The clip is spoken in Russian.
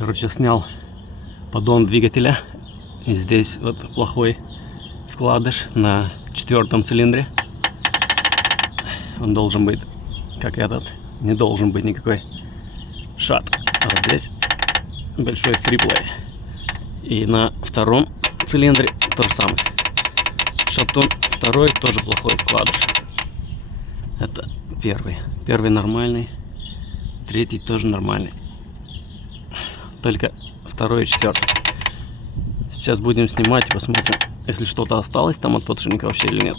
Короче, снял поддон двигателя. И здесь вот плохой вкладыш на 4-м цилиндре. Он должен быть, как этот, не должен быть никакой шат. А вот здесь большой фриплей. И на 2-м цилиндре то же самое. Шатун 2-й тоже плохой вкладыш. Это первый. Первый нормальный. 3-й тоже нормальный. Только 2-й и 4-й. Сейчас будем снимать и посмотрим, если что-то осталось там от подшипника вообще или нет.